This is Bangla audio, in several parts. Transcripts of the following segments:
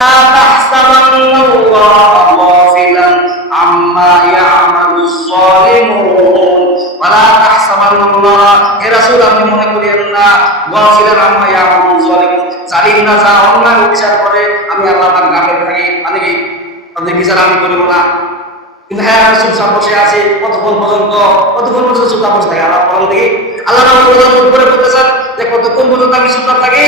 تحسبن الله غافلا عما يعمل الظالمون ولا تحسبن الله يا رسول আপনি মনে করিয়েন না গাফিলান আম্মা ইয়ামালুল যালিমুন জালিমরা যা অন্যায় বিচার করে আমি আল্লাহ পাক গাফিল থাকি মানে কি তাদের বিচার আমি করিব না কিন্তু হ্যাঁ চুপচাপ বসে আছে কতক্ষণ পর্যন্ত চুপচাপ বসে থাকে আল্লাহ বলেন দেখি আল্লাহ উপরে বলতেছেন যে কতক্ষণ পর্যন্ত আমি চুপচাপ থাকি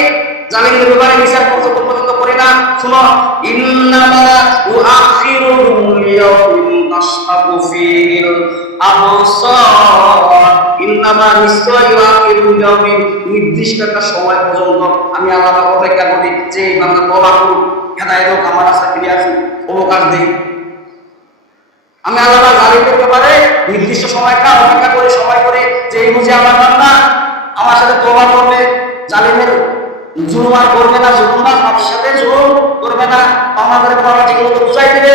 জালিমদের ব্যাপারে বিচার কতক্ষণ পর্যন্ত করি না শুনো ইন্নামা ইউআখিরুহুম লিয়াউমিন তাশখাবু ফীহিল আবসার ইন্নামা নিশ্চয় ইউআখিরুহুম লিয়াউমিন নির্দিষ্ট একটা সময় পর্যন্ত আমি আল্লাহ অপেক্ষা করি যে বান্দা তওবা করুক হেদায়েত হোক আমার রাস্তা ফিরে আসুক অবকাশ দেই আমি আল্লাহ জালিমদের ব্যাপারে নির্দিষ্ট সময়টা অপেক্ষা করে সময় করে যে এই বুঝে আমার বান্দা আমার সাথে তওবা করবে জালিমের জুলুম আর করবে না জুলুমবাজ মানুষের সাথে জুলুম করবে না আমাদের পড়া ঠিক মতো বুঝাই দিবে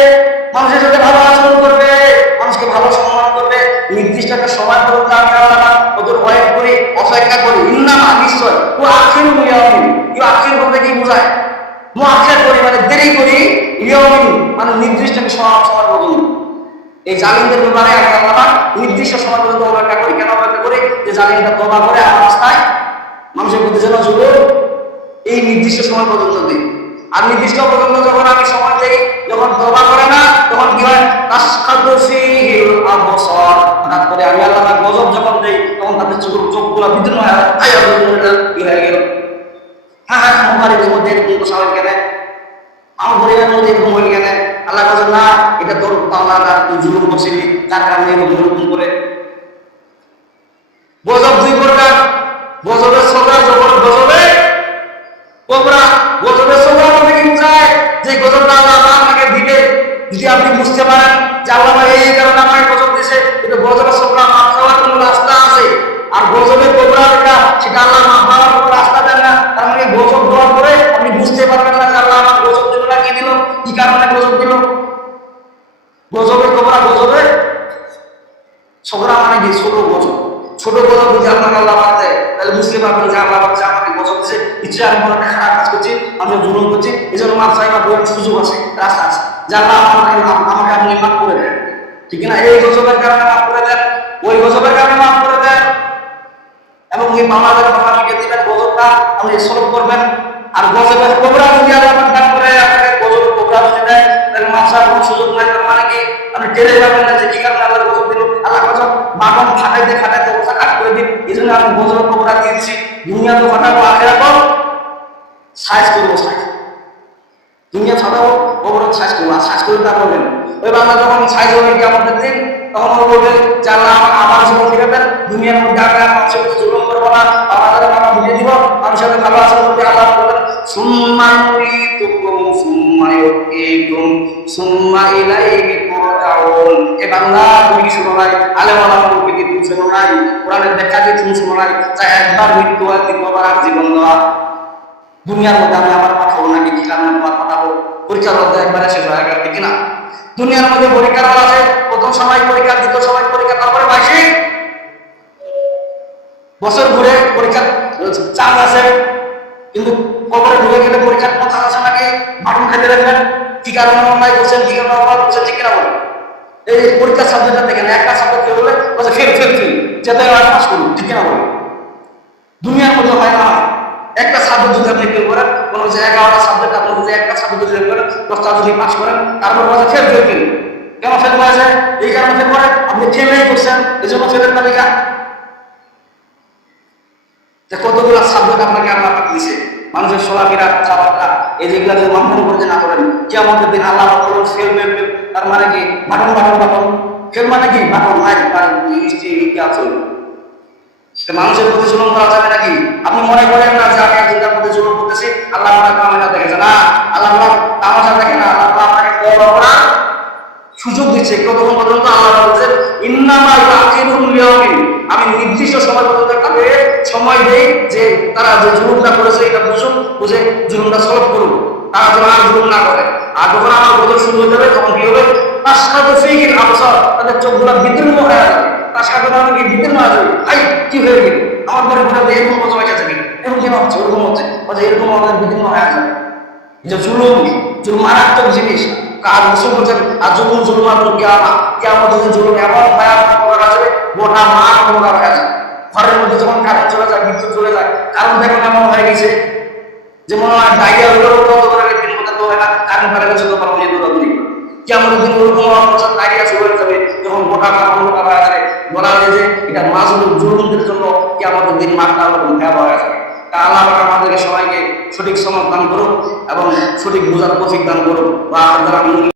মানুষের সাথে ভালো আচরণ করবে মানুষকে ভালো সম্মান করবে নির্দিষ্ট একটা সময় পর্যন্ত আমি আল্লাহ ওদের ওয়েট করি অপেক্ষা করি ইন্নামা নিশ্চয় ও আখির ইয়ামিন ই আখির বলতে কি বোঝায় মুআখির করি মানে দেরি করি ইয়ামিন মানে নির্দিষ্ট একটা সময় পর্যন্ত এই জালিমদের ব্যাপারে আমি আল্লাহ নির্দিষ্ট সময় পর্যন্ত অপেক্ষা করি কেন অপেক্ষা করি যে জালিমটা তওবা করে আমার রাস্তায় মানুষের প্রতি যেন জুলুম এই নির্দিষ্ট সময় পর্যন্ত দিই আর নির্দিষ্ট পর্যন্ত যখন আমি সময় দেই যখন তওবা করে না তখন কি হয় তাশখাদু ফীহিল আবসার হঠাৎ করে আমি আল্লাহর গজব যখন দেই তখন তাদের চোখগুলো বিদীর্ণ হয়ে কি হয়ে গেল হ্যাঁ মুখারির মধ্যে এরকম তো স্বাভাবিক কেন আমার পরিবারের মধ্যে এরকম হয়ে গেলে আল্লাহ বলেন না এটা তোর পাওনা তুই জুলুম করছিলি তার কারণে এরকম করে গজব দুই প্রকার গজবের সদা যখন গজবে কোবরা গজবের সদা বলতে কি বোঝায় যে গজবটা আল্লাহ আপনাকে দিবে যদি আপনি বুঝতে পারেন যে আল্লাহ এই কারণে আমাকে গজব দিয়েছে কিন্তু গজবের সদা মাফ হওয়ার কোনো রাস্তা আছে আর গজবের কোবরা যেটা সেটা আল্লাহ মাফ হওয়ার কোনো রাস্তা দেন না তার মানে গজব দেওয়ার পরে আপনি বুঝতে পারবেন না যে আল্লাহ আমার গজব দিল না কি দিল কি কারণে গজব দিল গজবের কোবরা গজবে সদরা মানে কি ছোট গজব ছোট গজব যদি আপনাকে আল্লাহ বাদ দেয় তাহলে বুঝতে পারবেন যে আল্লাহ বাচ্চা আমাকে গজব দিচ্ছে ইচ্ছে আমি কোনো একটা খারাপ কাজ করছি আমি জুলুম করছি এই জন্য মাফ চাইবার বইয়ের সুযোগ আছে রাস্তা আছে যে আল্লাহ আমাকে আপনি মাফ করে দেন ঠিক না এই গজবের কারণে মাফ করে দেন ওই গজবের কারণে মাফ করে দেন এবং এই মামাদের আপনাকে দিবেন গজবটা আপনি সলভ করবেন আর গজবের কোবরা যদি আল্লাহ দান করে আপনাকে গজবের কোবরা যদি দেয় তাহলে মাফ চাওয়ার কোনো সুযোগ নাই তার মানে কি আপনি টেরে যাবেন না যে কি কারণে আল্লাহ গজব দিল আল্লাহ গজব বাগান ফাটাইতে অবস্থা কাট করে দিন এই জন্য আমি গজবের কোবরা দিয়েছি দুনিয়া তো ফাটাবো আখেরাত সাইজ করবো সাইজ দুনিয়া ফাটাবো কোবরা সাইজ করবো আর সাইজ করে তা করবেন ওই বাংলা যখন সাইজ হবে কি আমাদের দিন তখন ওরা বলবেন যে আল্লাহ আমাকে আবার জীবন ফিরে দেন দুনিয়ার মধ্যে আগে মানুষের প্রতি জুলুম করবো না আমাদের আমরা বুঝিয়ে দিব মানুষের সাথে ভালো আচরণ করবে আল্লাহ বলবেন সুম্মা ইউরিতুকুম সুম্মা ইউতিকুম সুম্মা ইলাইহি তুরজাউন এ বাংলা তুমি কি শুনো নাই আলেম ওলামা বলবে কি তুমি শুনো নাই কোরআনের ব্যাখ্যা দিয়ে তুমি শুনো নাই যা একবার মৃত্যু হয় দ্বিতীয়বার আর জীবন দেওয়া দুনিয়ার মধ্যে আমি আবার পাঠাবো নাকি কি কারণে আবার পাঠাবো পরীক্ষার মধ্যে একবারে শেষ হয়ে গেল ঠিক না দুনিয়ার মধ্যে পরীক্ষার হল আছে প্রথম সময় পরীক্ষা দ্বিতীয় সময় পরীক্ষা তারপরে বার্ষিক বছর ঘুরে পরীক্ষার চাপ আছে কিন্তু কবরে ঢুকে গেলে পরীক্ষার কথা আছে নাকি বাটন খেতে রাখবেন কি কারণে অন্যায় করছেন কি কারণে অপরাধ করছেন ঠিক কিনা বলেন এই পরীক্ষার সাবজেক্টটা দেখেন একটা সাবজেক্ট বলে ফেল যেতে পাস করুন ঠিক কিনা বলেন দুনিয়ার মধ্যে হয় না একটা সাবজেক্ট যদি আপনি ফেল করেন কোনো যে 11টা সাবজেক্ট আপনি যদি একটা সাবজেক্ট যদি ফেল করেন 10টা যদি পাস করেন তারপর বলছে ফেল কেন ফেল করেছে এই কারণে ফেল করেন আপনি ফেলই করছেন এই জন্য ফেলের তালিকা কতগুলো সাবজেক্ট আপনাকে আল্লাহ দিয়েছে মানুষের চলাফেরা কথাবার্তা এই যেগুলো যদি লঙ্ঘন করতে না করেন কিয়ামতের দিন আল্লাহ ফেল তার মানে কি বাটন ফেল মানে কি বাটন মানুষের প্রতি জুলুম করা যাবে নাকি আপনি মনে করেন না যে আমি একজনের প্রতি জুলুম করতেছি আল্লাহ আপনাকে কামেনা দেখেছে না আল্লাহ তামাশা দেখে না আল্লাহ আপনাকে তওবা করার সুযোগ দিচ্ছে কতক্ষণ পর্যন্ত আল্লাহ বলছেন ইন্নামা ইউআখিরুহুম লিয়াউমিন আমি নির্দিষ্ট সময় পর্যন্ত তাকে সময় দেই যে তারা যে জুলুমটা করেছে এটা বুঝে জুলুমটা সলভ করুক তারা যেন আর জুলুম না করে আর যখন আমার গজব শুরু হয়ে যাবে তখন কি হবে তাশখাদু ফীহিল আবসার তাদের চোখগুলো বিদীর্ণ হয়ে যাবে তাশখাদু মানে কি বিদীর্ণ হয়ে যাবে আই কি হয়ে গেল আমার ঘরে ঘরে এরকম গজব হয়ে যাবে এরকম কেন হচ্ছে ওরকম হচ্ছে এরকম আমাদের বিদীর্ণ হয়ে যাবে যে জুলুম, জুলুম মারাত্মক জিনিস। কার মুসলিম বলছেন আর জুলুম জুলুম আর কেমন যদি জুলুম এমন ভয়াবহ প্রকার আসবে গোটা মাঠ নোংরা হয়ে যাবে। ঘরের মধ্যে যখন কারেন্ট চলে যায়, বিদ্যুৎ চলে যায়, কারণ দেখুন এমন হয়ে গেছে যে মনে হয় ডাইরিয়া হলো করে রেখে মধ্যে তো হয় না, কারেন্ট ফেলে গেছে তো পারবো দৌড়াদৌড়ি কেমন দিন ওরকম অবস্থা ডাইরিয়া শুরু হয়ে যাবে, যখন গোটা মাঠ নোংরা হয়ে যাবে। বলা যায় যে এটা মাজলুম জুলুমদের জন্য কি আমাদের দিন মাঠটা ওরকম ভয়াবহ হয়ে যাবে। তা আল্লাহ আমাদেরকে সবাইকে সঠিক সমর্থন করুন এবং সঠিক বোঝার তৌফিক দান করুন বা আপনারা